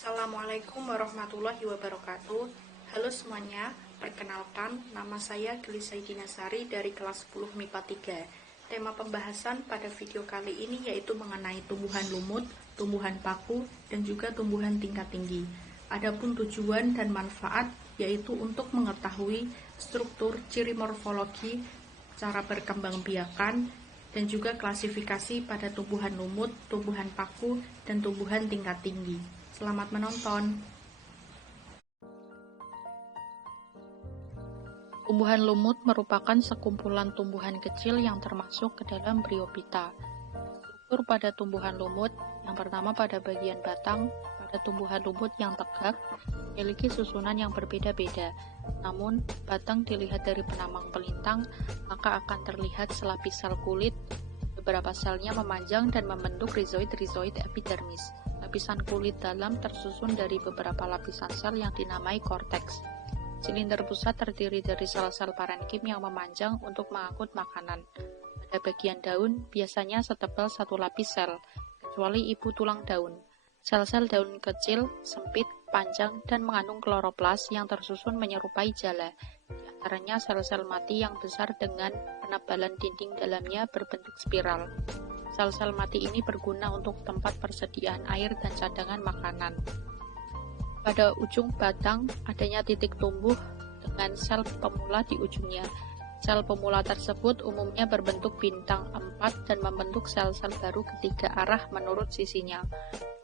Assalamualaikum warahmatullahi wabarakatuh. Halo semuanya, perkenalkan nama saya Gelisa Dinasari dari kelas 10 MIPA 3. Tema pembahasan pada video kali ini yaitu mengenai tumbuhan lumut, tumbuhan paku, dan juga tumbuhan tingkat tinggi. Adapun tujuan dan manfaat yaitu untuk mengetahui struktur, ciri morfologi, cara berkembang biakan, dan juga klasifikasi pada tumbuhan lumut, tumbuhan paku, dan tumbuhan tingkat tinggi. Selamat menonton. Tumbuhan lumut merupakan sekumpulan tumbuhan kecil yang termasuk ke dalam Bryophyta. Struktur pada tumbuhan lumut, yang pertama pada bagian batang, pada tumbuhan lumut yang tegak, memiliki susunan yang berbeda-beda. Namun, batang dilihat dari penambang pelintang, maka akan terlihat selapis sel kulit. Beberapa selnya memanjang dan membentuk rizoid epidermis. Lapisan kulit dalam tersusun dari beberapa lapisan sel yang dinamai korteks. Silinder pusat terdiri dari sel-sel parenkim yang memanjang untuk mengangkut makanan. Pada bagian daun, biasanya setebal satu lapis sel, kecuali ibu tulang daun. Sel-sel daun kecil, sempit, panjang, dan mengandung kloroplas yang tersusun menyerupai jala. Di antaranya sel-sel mati yang besar dengan penebalan dinding dalamnya berbentuk spiral. Sel-sel mati ini berguna untuk tempat persediaan air dan cadangan makanan. Pada ujung batang, adanya titik tumbuh dengan sel pemula di ujungnya. Sel pemula tersebut umumnya berbentuk bintang 4 dan membentuk sel-sel baru ketiga arah menurut sisinya.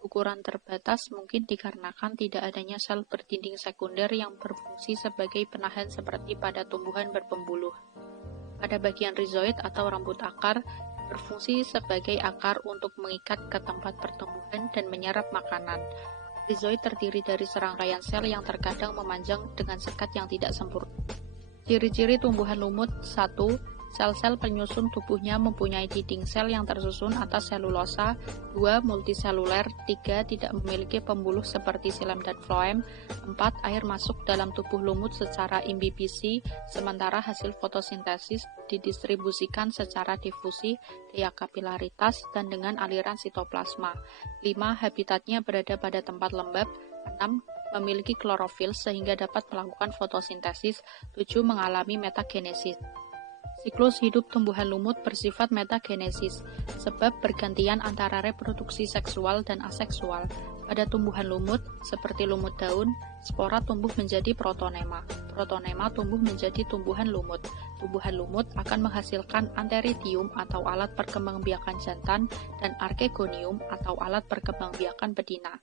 Ukuran terbatas mungkin dikarenakan tidak adanya sel berdinding sekunder yang berfungsi sebagai penahan seperti pada tumbuhan berpembuluh. Pada bagian rizoid atau rambut akar, berfungsi sebagai akar untuk mengikat ke tempat pertumbuhan dan menyerap makanan. Rizoid terdiri dari serangkaian sel yang terkadang memanjang dengan sekat yang tidak sempurna. Ciri-ciri tumbuhan lumut 1. Sel-sel penyusun tubuhnya mempunyai dinding sel yang tersusun atas selulosa. 2. Multiseluler. 3. Tidak memiliki pembuluh seperti xilem dan floem. 4. Air masuk dalam tubuh lumut secara imbibisi, sementara hasil fotosintesis didistribusikan secara difusi, daya kapilaritas, dan dengan aliran sitoplasma. 5. Habitatnya berada pada tempat lembab. 6. Memiliki klorofil sehingga dapat melakukan fotosintesis. 7. Mengalami metagenesis. Siklus hidup tumbuhan lumut bersifat metagenesis, sebab bergantian antara reproduksi seksual dan aseksual. Pada tumbuhan lumut, seperti lumut daun, spora tumbuh menjadi protonema. Protonema tumbuh menjadi tumbuhan lumut. Tumbuhan lumut akan menghasilkan antheridium atau alat perkembangbiakan jantan dan archegonium atau alat perkembangbiakan betina.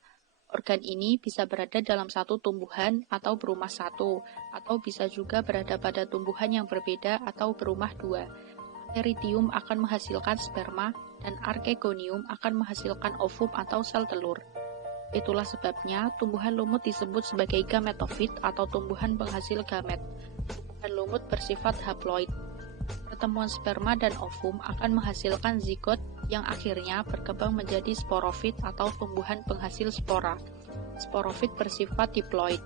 Organ ini bisa berada dalam satu tumbuhan atau berumah satu, atau bisa juga berada pada tumbuhan yang berbeda atau berumah dua. Antheridium akan menghasilkan sperma, dan archegonium akan menghasilkan ovum atau sel telur. Itulah sebabnya tumbuhan lumut disebut sebagai gametofit atau tumbuhan penghasil gamet. Tumbuhan lumut bersifat haploid. Pertemuan sperma dan ovum akan menghasilkan zigot yang akhirnya berkembang menjadi sporofit atau tumbuhan penghasil spora. Sporofit bersifat diploid.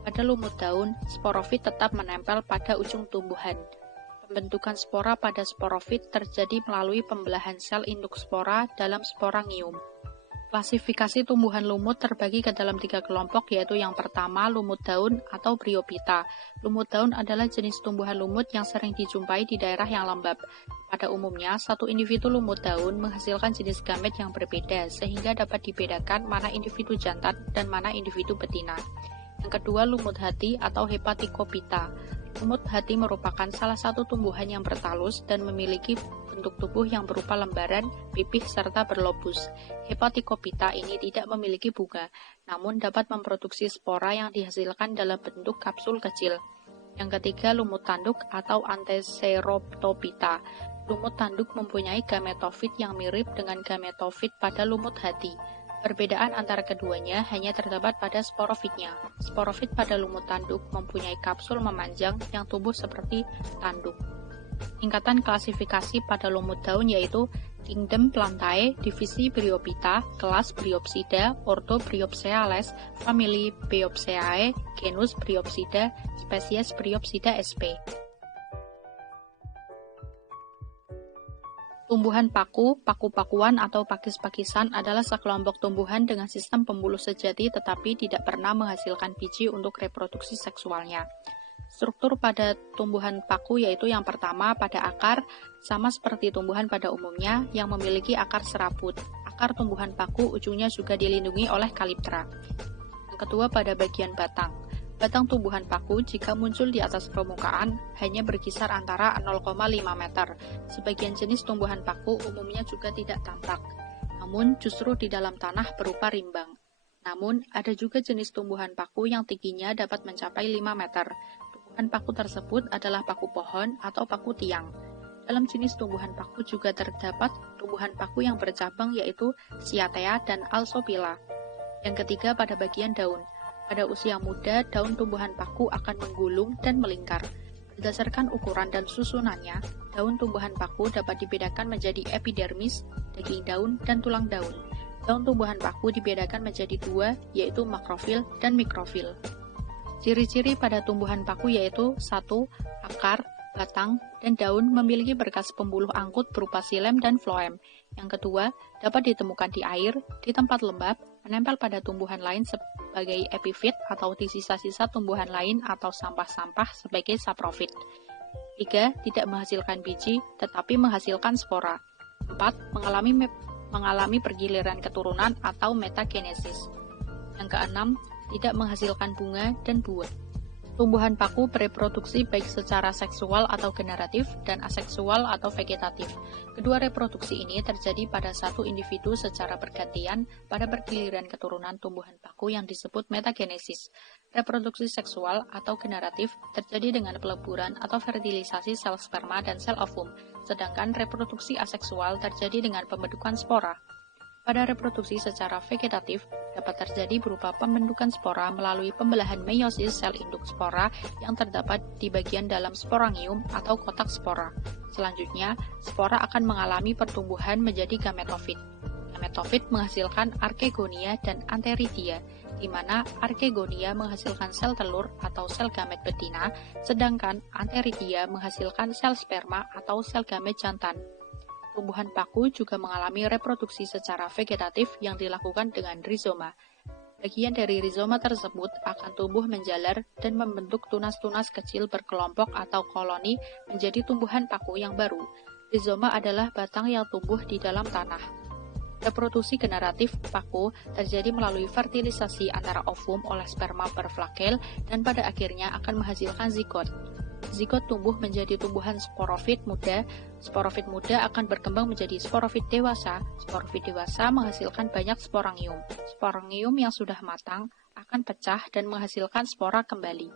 Pada lumut daun, sporofit tetap menempel pada ujung tumbuhan. Pembentukan spora pada sporofit terjadi melalui pembelahan sel induk spora dalam sporangium. Klasifikasi tumbuhan lumut terbagi ke dalam 3 kelompok, yaitu yang pertama lumut daun atau Bryophyta. Lumut daun adalah jenis tumbuhan lumut yang sering dijumpai di daerah yang lembab. Pada umumnya, satu individu lumut daun menghasilkan jenis gamet yang berbeda, sehingga dapat dibedakan mana individu jantan dan mana individu betina. Yang kedua, lumut hati atau Hepaticophyta. Lumut hati merupakan salah satu tumbuhan yang bertalus dan memiliki bentuk tubuh yang berupa lembaran, pipih, serta berlobus. Hepaticophyta ini tidak memiliki bunga, namun dapat memproduksi spora yang dihasilkan dalam bentuk kapsul kecil. Yang ketiga, lumut tanduk atau Anthesceroptophyta. Lumut tanduk mempunyai gametofit yang mirip dengan gametofit pada lumut hati. Perbedaan antara keduanya hanya terdapat pada sporofitnya. Sporofit pada lumut tanduk mempunyai kapsul memanjang yang tumbuh seperti tanduk. Tingkatan klasifikasi pada lumut daun yaitu Kingdom Plantae, Divisi Bryophyta, Kelas Bryopsida, Ordo Bryopseales, Famili Bryopseae, Genus Bryopsida, Spesies Bryopsida sp. Tumbuhan paku, paku-pakuan atau pakis-pakisan adalah sekelompok tumbuhan dengan sistem pembuluh sejati tetapi tidak pernah menghasilkan biji untuk reproduksi seksualnya. Struktur pada tumbuhan paku yaitu yang pertama pada akar, sama seperti tumbuhan pada umumnya yang memiliki akar serabut. Akar tumbuhan paku ujungnya juga dilindungi oleh kaliptra. Yang kedua pada bagian batang. Batang tumbuhan paku jika muncul di atas permukaan hanya berkisar antara 0,5 meter. Sebagian jenis tumbuhan paku umumnya juga tidak tampak, namun justru di dalam tanah berupa rimbang. Namun, ada juga jenis tumbuhan paku yang tingginya dapat mencapai 5 meter. Tumbuhan paku tersebut adalah paku pohon atau paku tiang. Dalam jenis tumbuhan paku juga terdapat tumbuhan paku yang bercabang yaitu Cyathea dan Alsopila. Yang ketiga pada bagian daun. Pada usia muda, daun tumbuhan paku akan menggulung dan melingkar. Berdasarkan ukuran dan susunannya, daun tumbuhan paku dapat dibedakan menjadi epidermis, daging daun, dan tulang daun. Daun tumbuhan paku dibedakan menjadi dua, yaitu makrofil dan mikrofil. Ciri-ciri pada tumbuhan paku yaitu 1. Akar, batang, dan daun memiliki berkas pembuluh angkut berupa xilem dan floem. Yang kedua, dapat ditemukan di air, di tempat lembab, menempel pada tumbuhan lain sebagai epifit atau di sisa-sisa tumbuhan lain atau sampah-sampah sebagai saprofit. 3. Tidak menghasilkan biji, tetapi menghasilkan spora. 4. Mengalami pergiliran keturunan atau metagenesis. Yang keenam, tidak menghasilkan bunga dan buah. Tumbuhan paku bereproduksi baik secara seksual atau generatif dan aseksual atau vegetatif. Kedua reproduksi ini terjadi pada satu individu secara bergantian pada pergiliran keturunan tumbuhan paku yang disebut metagenesis. Reproduksi seksual atau generatif terjadi dengan peleburan atau fertilisasi sel sperma dan sel ovum, sedangkan reproduksi aseksual terjadi dengan pembentukan spora. Pada reproduksi secara vegetatif, dapat terjadi berupa pembentukan spora melalui pembelahan meiosis sel induk spora yang terdapat di bagian dalam sporangium atau kotak spora. Selanjutnya, spora akan mengalami pertumbuhan menjadi gametofit. Gametofit menghasilkan arkegonia dan antheridia, di mana arkegonia menghasilkan sel telur atau sel gamet betina, sedangkan antheridia menghasilkan sel sperma atau sel gamet jantan. Tumbuhan paku juga mengalami reproduksi secara vegetatif yang dilakukan dengan rizoma. Bagian dari rizoma tersebut akan tumbuh menjalar dan membentuk tunas-tunas kecil berkelompok atau koloni menjadi tumbuhan paku yang baru. Rizoma adalah batang yang tumbuh di dalam tanah. Reproduksi generatif paku terjadi melalui fertilisasi antara ovum oleh sperma berflagel dan pada akhirnya akan menghasilkan zigot. Zigot tumbuh menjadi tumbuhan sporofit muda. Sporofit muda akan berkembang menjadi sporofit dewasa. Sporofit dewasa menghasilkan banyak sporangium. Sporangium yang sudah matang akan pecah dan menghasilkan spora kembali.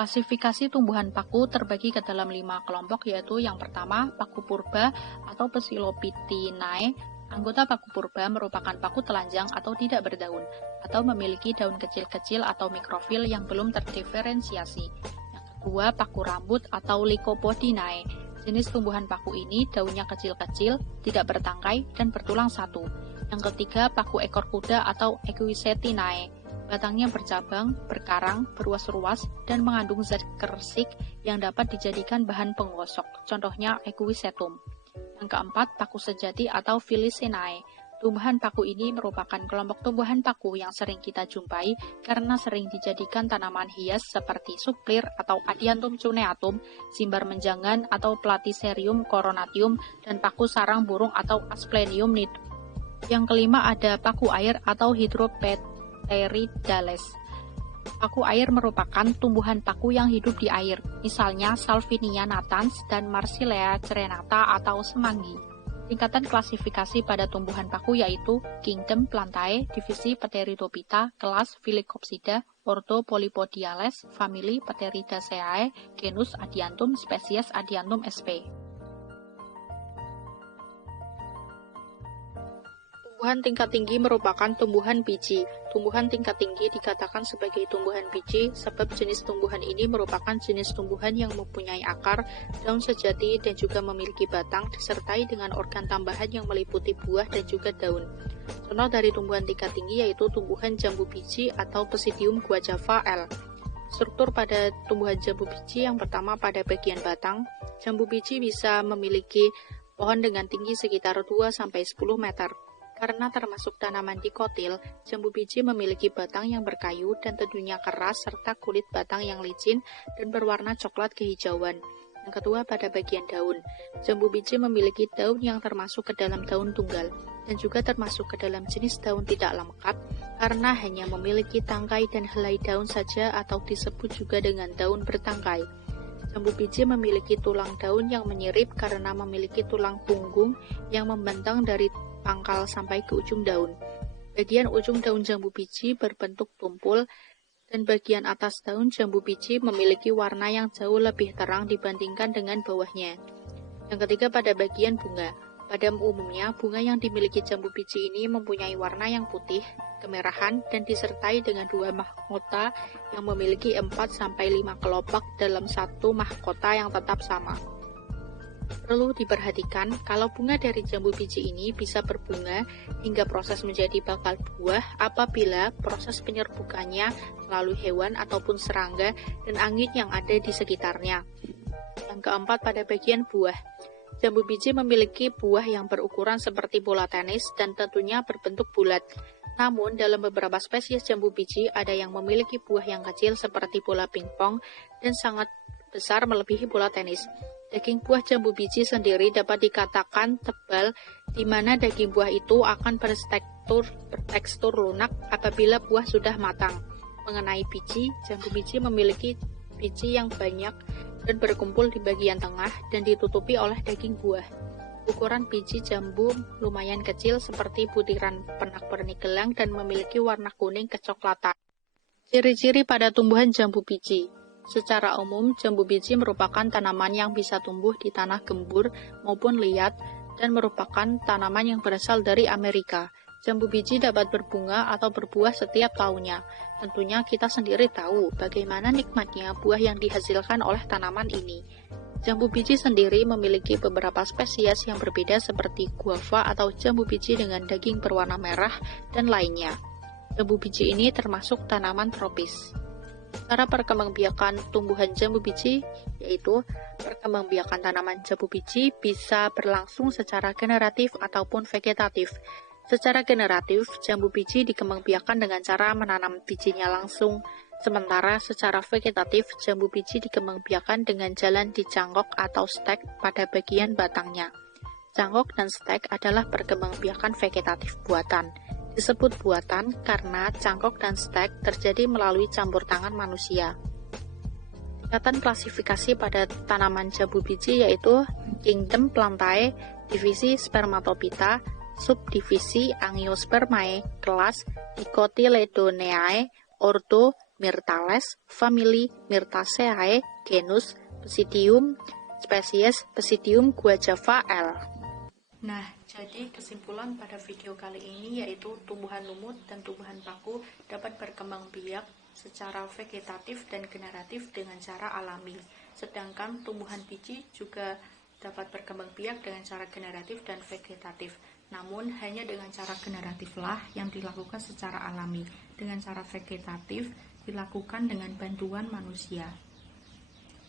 Klasifikasi tumbuhan paku terbagi ke dalam 5 kelompok yaitu yang pertama paku purba atau Psilopitinae. Anggota paku purba merupakan paku telanjang atau tidak berdaun atau memiliki daun kecil-kecil atau mikrofil yang belum terdiferensiasi. Kedua, paku rambut atau Lycopodinae. Jenis tumbuhan paku ini daunnya kecil-kecil, tidak bertangkai, dan bertulang satu. Yang ketiga, paku ekor kuda atau Equisetinae. Batangnya bercabang, berkarang, beruas-ruas, dan mengandung zat kersik yang dapat dijadikan bahan penggosok. Contohnya Equisetum. Yang keempat, paku sejati atau Filicinae. Tumbuhan paku ini merupakan kelompok tumbuhan paku yang sering kita jumpai karena sering dijadikan tanaman hias seperti suplir atau Adiantum cuneatum, simbar menjangan atau Platycerium coronatium, dan paku sarang burung atau Asplenium nidum. Yang kelima ada paku air atau Hydropteridales. Paku air merupakan tumbuhan paku yang hidup di air, misalnya Salvinia natans dan Marsilea cerenata atau semanggi. Tingkatan klasifikasi pada tumbuhan paku yaitu Kingdom Plantae, divisi Pteridophyta, kelas Phyllocopsida, ordo Polypodiales, famili Pteridaceae, genus Adiantum, spesies Adiantum sp. Tumbuhan tingkat tinggi merupakan tumbuhan biji. Tumbuhan tingkat tinggi dikatakan sebagai tumbuhan biji sebab jenis tumbuhan ini merupakan jenis tumbuhan yang mempunyai akar, daun sejati, dan juga memiliki batang disertai dengan organ tambahan yang meliputi buah dan juga daun. Contoh dari tumbuhan tingkat tinggi yaitu tumbuhan jambu biji atau Psidium guajava L. Struktur pada tumbuhan jambu biji yang pertama pada bagian batang. Jambu biji bisa memiliki pohon dengan tinggi sekitar 2-10 meter. Karena termasuk tanaman dikotil, jambu biji memiliki batang yang berkayu dan tentunya keras serta kulit batang yang licin dan berwarna coklat kehijauan. Yang kedua, pada bagian daun. Jambu biji memiliki daun yang termasuk ke dalam daun tunggal dan juga termasuk ke dalam jenis daun tidak lengkap karena hanya memiliki tangkai dan helai daun saja atau disebut juga dengan daun bertangkai. Jambu biji memiliki tulang daun yang menyirip karena memiliki tulang punggung yang membentang dari pangkal sampai ke ujung daun. Bagian ujung daun jambu biji berbentuk tumpul dan bagian atas daun jambu biji memiliki warna yang jauh lebih terang dibandingkan dengan bawahnya. Yang ketiga, pada bagian bunga. Pada umumnya, bunga yang dimiliki jambu biji ini mempunyai warna yang putih, kemerahan, dan disertai dengan 2 mahkota yang memiliki 4-5 kelopak dalam satu mahkota yang tetap sama. Perlu diperhatikan, kalau bunga dari jambu biji ini bisa berbunga hingga proses menjadi bakal buah apabila proses penyerbukannya melalui hewan ataupun serangga dan angin yang ada di sekitarnya. Yang keempat, pada bagian buah. Jambu biji memiliki buah yang berukuran seperti bola tenis dan tentunya berbentuk bulat. Namun, dalam beberapa spesies jambu biji ada yang memiliki buah yang kecil seperti bola pingpong dan sangat besar melebihi bola tenis. Daging buah jambu biji sendiri dapat dikatakan tebal, di mana daging buah itu akan bertekstur lunak apabila buah sudah matang. Mengenai biji, jambu biji memiliki biji yang banyak dan berkumpul di bagian tengah dan ditutupi oleh daging buah. Ukuran biji jambu lumayan kecil seperti butiran pernak-pernik gelang dan memiliki warna kuning kecoklatan. Ciri-ciri pada tumbuhan jambu biji. Secara umum, jambu biji merupakan tanaman yang bisa tumbuh di tanah gembur maupun liat dan merupakan tanaman yang berasal dari Amerika. Jambu biji dapat berbunga atau berbuah setiap tahunnya. Tentunya kita sendiri tahu bagaimana nikmatnya buah yang dihasilkan oleh tanaman ini. Jambu biji sendiri memiliki beberapa spesies yang berbeda seperti guava atau jambu biji dengan daging berwarna merah dan lainnya. Jambu biji ini termasuk tanaman tropis. Cara perkembangbiakan tumbuhan jambu biji yaitu perkembangbiakan tanaman jambu biji bisa berlangsung secara generatif ataupun vegetatif. Secara generatif, jambu biji dikembangbiakan dengan cara menanam bijinya langsung, sementara secara vegetatif, jambu biji dikembangbiakan dengan jalan dicangkok atau stek pada bagian batangnya. Cangkok dan stek adalah perkembangbiakan vegetatif buatan. Disebut buatan karena cangkok dan stek terjadi melalui campur tangan manusia. Tingkatan klasifikasi pada tanaman jambu biji yaitu Kingdom Plantae, divisi Spermatophyta, subdivisi Angiospermae, kelas Dicotyledoneae, ordo Myrtales, famili Myrtaceae, genus Psidium, spesies Psidium guajava L. Nah, jadi kesimpulan pada video kali ini yaitu tumbuhan lumut dan tumbuhan paku dapat berkembang biak secara vegetatif dan generatif dengan cara alami. Sedangkan tumbuhan biji juga dapat berkembang biak dengan cara generatif dan vegetatif. Namun, hanya dengan cara generatiflah yang dilakukan secara alami. Dengan cara vegetatif dilakukan dengan bantuan manusia.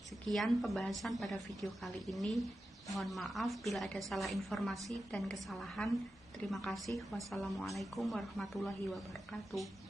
Sekian pembahasan pada video kali ini. Mohon maaf bila ada salah informasi dan kesalahan. Terima kasih. Wassalamualaikum warahmatullahi wabarakatuh.